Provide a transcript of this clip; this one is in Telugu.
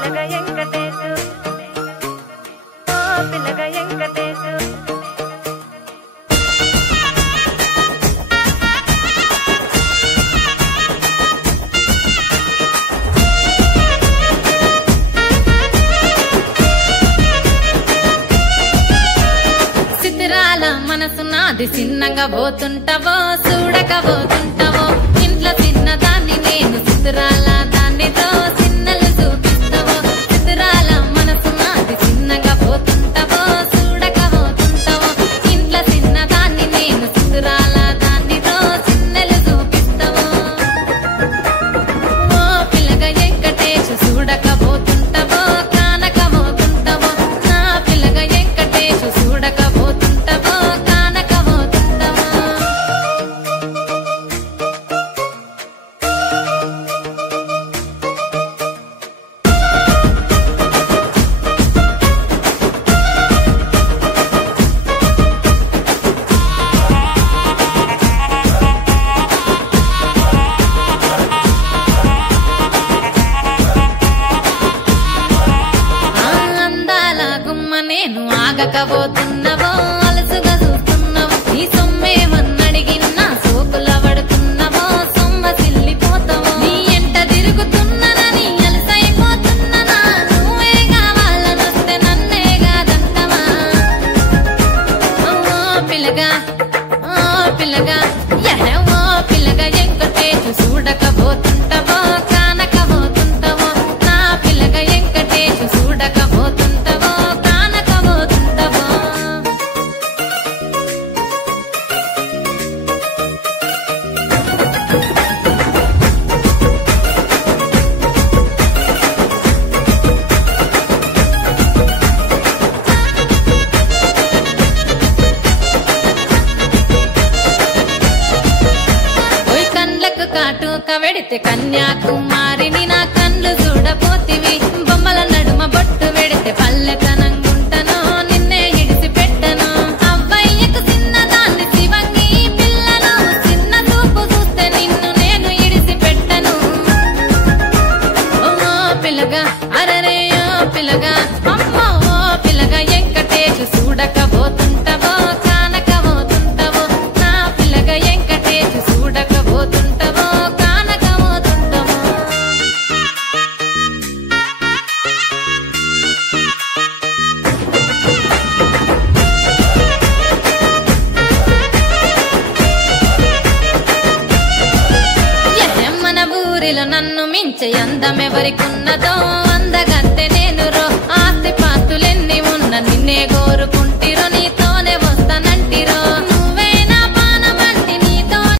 పిల్లగా వెంకటేశు ఓ పిల్లగా వెంకటేశు సితిరాల మనసు నాది చిన్నగా పోతుంటావో చూడకపోతుంటావో ఇంట్లో చిన్నదాన్ని నేను సితిరాల దాన్నితో చిన్నలు చూపిస్తావో సితిరాల మనసు నాది చిన్నగా పోతుంటావో చూడకపోతుంటావో ఇంట్లో చిన్నదాన్ని నేను సితిరాల దాన్నితో చిన్నలు చూపిస్తావో ఓ పిల్లగా వెంకటేశు చూడకపోతుంటావో కానకపోతుంటావో నా పిల్లగా వెంకటేశు చూడకపోతుంటావో కానకపోతుంటావో అందాల గుమ్మ నేను ఆగకపోతున్నావో అలసుగా చూస్తున్నావో నీ సొమ్మేమన్నడిగినా సోకుల పడుతున్నావో సొమ్మ సిల్లిపోతావో నీ ఎంట తిరుగుతున్నానని అలసైపోతున్నానా నువ్వే కావాలనొస్తే నన్నే కాదంటవా ఓ పిల్లగా యహే ఓ పిల్లగా వెంకటేశు చూడకపోతుంటావో కానకపోతుంటావో నా పిల్లగా వెంకటేశు చూడకపోతుంటావో కానకపోతుంటావో ఓయ్ కండ్లకు కాటుక వెడితే కన్యాకుమారిని నా కండ్లు చూడపోతివి బొమ్మల నడుమ బొట్టు వెడితే పల్లెతనంగుంటను నిన్నే ఇడిసి పెట్టను అవ్వయ్యకు చిన్నదాన్ని శివంగి పిల్లను చిన్న చూపు చూస్తే నిన్ను నేను ఇడిసి పెట్టను ఓ పిల్లగా అరరే ఓ పిల్లగా అమ్మో ఓ పిల్లగా వెంకటేశు చూడకపోతుంటావో కానకపోతుంటావో నా పిల్లగా వెంకటేశు చూడకపోతుంటావో కానకపోతుంటావో మన ఊరిలో నన్ను మించే అందమెవరికున్నదో అందగత్తె నేను రో ఆస్తి పాస్తులెన్ని ఉన్న నిన్నే గోరు